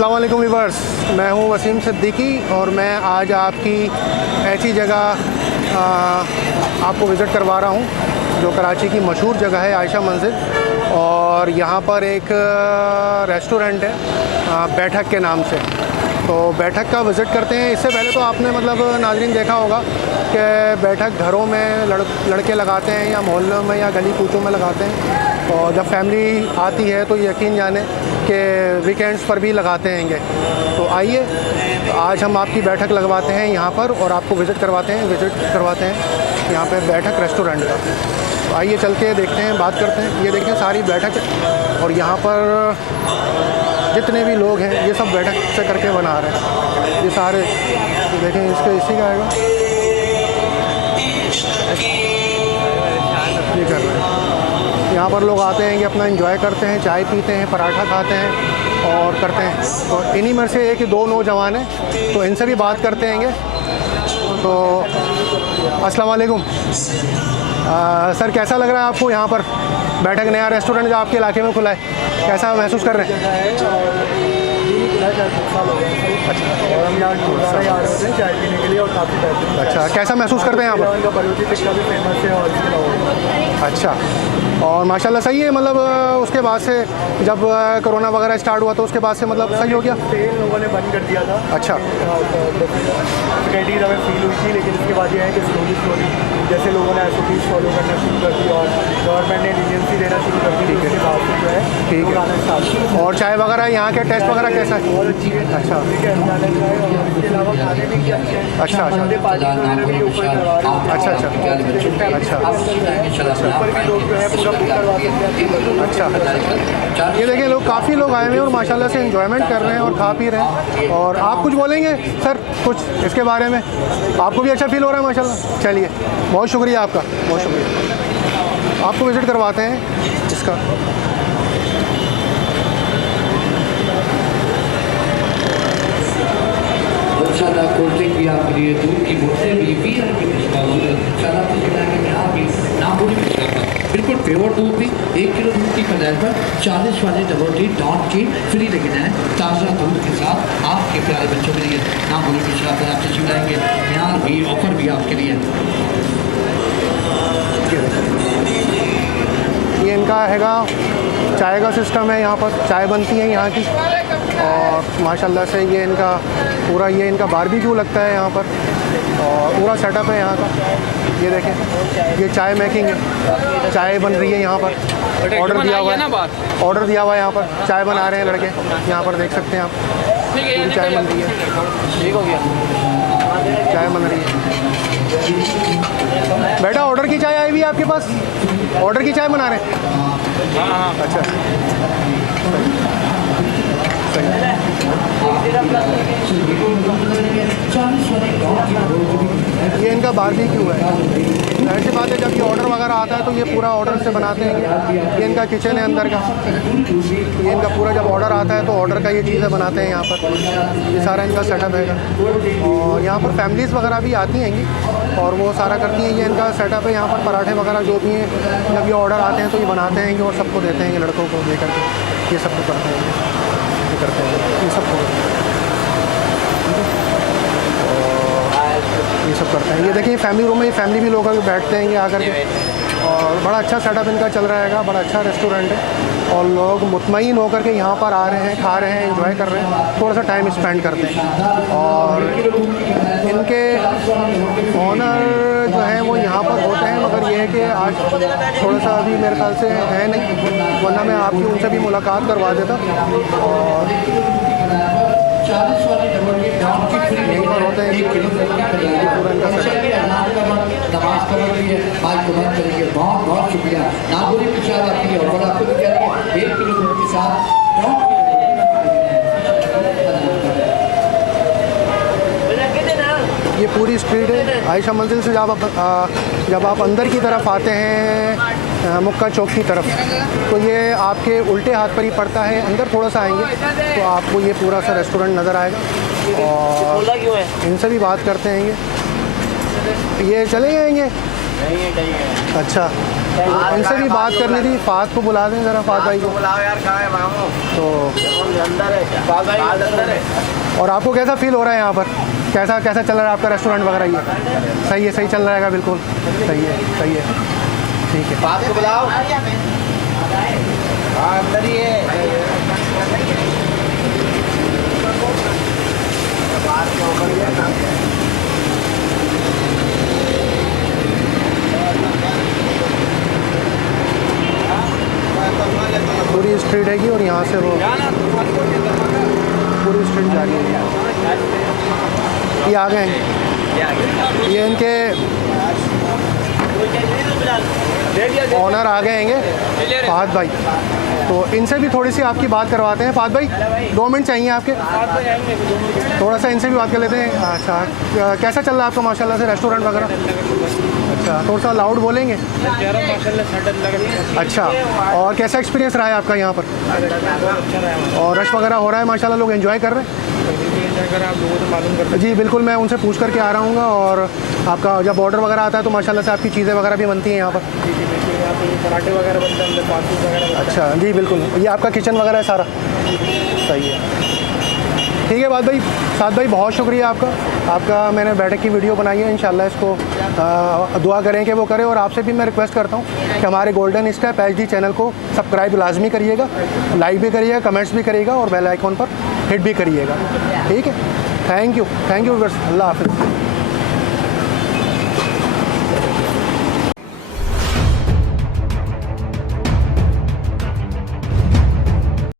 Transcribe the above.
अस्सलाम वालेकुम व्यूअर्स, मैं हूं वसीम सिद्दीकी और मैं आज आपकी ऐसी जगह आपको विज़िट करवा रहा हूं जो कराची की मशहूर जगह है आयशा मंजिल। और यहां पर एक रेस्टोरेंट है बैठक के नाम से। तो बैठक का विज़िट करते हैं। इससे पहले तो आपने नाज़रीन देखा होगा कि बैठक घरों में लड़के लगाते हैं या मोहल्लों में या गली कूचों में लगाते हैं, और जब फैमिली आती है तो यकीन जाने कि वीकेंड्स पर भी लगाते हैंगे। तो आइए, तो आज हम आपकी बैठक लगवाते हैं यहाँ पर और आपको विज़िट करवाते हैं यहाँ पे बैठक रेस्टोरेंट का। तो आइए चलते हैं, देखते हैं, बात करते हैं। ये देखिए सारी बैठक है और यहाँ पर जितने भी लोग हैं ये सब बैठक से करके बना रहे हैं। ये सारे देखें, इसके इसी का आएगा, ये कर रहे हैं। यहाँ पर लोग आते हैं कि अपना एंजॉय करते हैं, चाय पीते हैं, पराठा खाते हैं और करते हैं। तो इन्हीं में से एक दो नौजवान हैं, तो इनसे भी बात करते हैंगे। तो अस्सलाम वालेकुम सर, कैसा लग रहा है आपको यहाँ पर बैठक, नया रेस्टोरेंट जो आपके इलाके में खुला है, कैसा महसूस कर रहे हैं? और हम यहाँ रोज़ाना यहाँ रहते हैं चाय पीने के लिए और काफ़ी पैसे। अच्छा, कैसा महसूस करते हैं यहाँ उनका बलूची टिक्का भी फेमस है और इसके अलावा अच्छा, और माशाल्लाह सही है। उसके बाद से जब कोरोना वगैरह स्टार्ट हुआ तो उसके बाद से सही हो गया। तेल लोगों ने बंद कर दिया था। अच्छा, डिफिकल्टीज हमें फील हुई थी, लेकिन इसके बाद ये है कि स्लोली जैसे लोगों ने SOPs फॉलो करना शुरू कर दी और गवर्नमेंट ने लीजेंसी देना शुरू कर दी, उसके बाद से जो है ठीक लोग आना स्टार्ट हुए। और चाय वगैरह यहाँ के टेस्ट वगैरह कैसा है? बहुत अच्छी है। अच्छा, ठीक है, और इसके अलावा खाने भी अच्छे हैं। अच्छा, बर्थडे पार्टी वगैरह भी ऊपर करवा रहे हैं। अच्छा अच्छा ऊपर भी लोग जो है पूरा बुक करवा सकते हैं। अच्छा, ये देखिए लोग, काफ़ी लोग आए हुए हैं और माशाल्लाह से एंजॉयमेंट कर रहे हैं और खा पी रहे हैं। और आप कुछ बोलेंगे सर, कुछ इसके बारे में? आपको भी अच्छा फील हो रहा है माशाल्लाह? चलिए, बहुत शुक्रिया आपका, बहुत शुक्रिया। आपको विज़िट करवाते हैं इसका। कोल्ड ड्रिंक भी आपके लिए, दूध की बोतलें भी बिल्कुल प्योर दूध भी। 1 किलो दूध की बजाय पर 40 वाले डबल टी डॉट की फ्री लेकिन है ताज़ा दूध के साथ आपके प्यारे बच्चों के लिए। ना बोले कुछ आपसे छुड़ाएंगे, यहाँ भी ऑफर भी आपके लिए। ये इनका हैगा चाय का सिस्टम है, यहाँ पर चाय बनती है यहाँ की। और माशाल्लाह से ये इनका पूरा बारबेक्यू लगता है यहाँ पर और पूरा सेटअप है यहाँ का। ये देखें, ये चाय मेकिंग है, चाय बन रही है यहाँ पर। ऑर्डर दिया हुआ है यहाँ पर, चाय बना रहे हैं लड़के, यहाँ पर देख सकते हैं आप। पूरी चाय बन रही है, ठीक हो गया, चाय बन रही है। बेटा ऑर्डर की चाय आई हुई है आपके पास? ऑर्डर की चाय बना रहे हैं? हाँ, अच्छा, ये इनका बारबेक्यू है। ऐसी बात है, जब ये ऑर्डर वगैरह आता है तो ये पूरा ऑर्डर से बनाते हैं। ये इनका किचन है अंदर का, ये इनका पूरा जब ऑर्डर आता है तो ऑर्डर का ये चीज़ें बनाते हैं यहाँ पर। ये सारा इनका सेटअप है और यहाँ पर फैमिलीज़ वगैरह भी आती हैं और वो सारा करती हैं। ये इनका सेटअप है यहाँ पर। पराठे वगैरह जो भी हैं, जब ये ऑर्डर आते हैं तो ये बनाते हैं और सबको देते हैं, लड़कों को दे करके। ये सब करते हैं, ये सब करते हैं। ये देखिए फैमिली रूम में फैमिली भी लोग बैठते हैं ये आकर के। और बड़ा अच्छा सेटअप इनका चल रहा है, बड़ा अच्छा रेस्टोरेंट है और लोग मुतमईन होकर के यहाँ पर आ रहे हैं, खा रहे हैं, एंजॉय कर रहे हैं, थोड़ा सा टाइम स्पेंड करते हैं। और इनके ऑनर जो हैं वो यहाँ पर होते हैं, मगर ये है कि आज थोड़ा सा अभी मेरे ख्याल से है नहीं, वरना मैं आपकी उनसे भी मुलाकात करवा देता। और यहीं पर होते हैं पूरा इनका नमाज पढ़ रही है, बाइक को बंद करेंगे। बहुत बहुत शुक्रिया। नागौरी की चाय आती है और आपको भी कह रहे हैं 1 किलो दूध के साथ। ये पूरी स्ट्रीट है आयशा मंजिल से। जब आप अंदर की तरफ आते हैं मुक्का चौक की तरफ, तो ये आपके उल्टे हाथ पर ही पड़ता है। अंदर थोड़ा सा आएंगे तो आपको ये पूरा सा रेस्टोरेंट नज़र आएगा। और इनसे भी बात करते हैं, ये चले जाएंगे? अच्छा, इनसे भी बात करनी थी, फात को बुला दें ज़रा, फात भाई को। बुलाओ यार, कहाँ है मामू? तो अंदर है, बाल अंदर है। और आपको कैसा फील हो रहा है यहाँ पर? कैसा कैसा चल रहा है आपका रेस्टोरेंट वगैरह? ये सही है, सही चल रहा है बिल्कुल सही है, सही है, ठीक है। बात को बुलाओ। हाँ अंदर ही है। बात के ऊपर ही है ना। पूरी स्ट्रीट हैगी और यहाँ से वो पूरी स्ट्रीट जा रही है। ये आ गए हैं, ये इनके ऑनर आ गए हैंगे, फहद भाई। तो इनसे भी थोड़ी सी आपकी बात करवाते हैं। फहद भाई 2 मिनट चाहिए आपके, थोड़ा सा इनसे भी बात कर लेते हैं। अच्छा, कैसा चल रहा है आपका माशाल्लाह से रेस्टोरेंट वगैरह? अच्छा, थोड़ा सा लाउड बोलेंगे? अच्छा, और कैसा एक्सपीरियंस रहा है आपका यहाँ पर? और रश वगैरह हो रहा है माशाल्लाह, लोग एंजॉय कर रहे हैं? अगर आप लोगों से मालूम करते जी बिल्कुल, मैं उनसे पूछ करके आ रहा हूँ। और आपका जब ऑर्डर वगैरह आता है तो माशाल्लाह से आपकी चीज़ें वगैरह भी बनती हैं यहाँ पर? यहाँ पे पराठे वगैरह बनते हैं, फास्ट फूड वगैरह। अच्छा जी बिल्कुल, ये आपका किचन वगैरह है सारा? सही है, ठीक है। बात भाई, साद भाई बहुत शुक्रिया आपका मैंने बैठक की वीडियो बनाई है। इंशाल्लाह इसको दुआ करें कि वो करे। और आपसे भी मैं रिक्वेस्ट करता हूँ कि हमारे गोल्डन स्टेप HD चैनल को सब्सक्राइब लाजमी करिएगा, लाइक भी करिएगा, कमेंट्स भी करिएगा और बेल आइकॉन पर हिट भी करिएगा, ठीक है। थैंक यू व्यूअर्स, अल्लाह हाफ़िज़।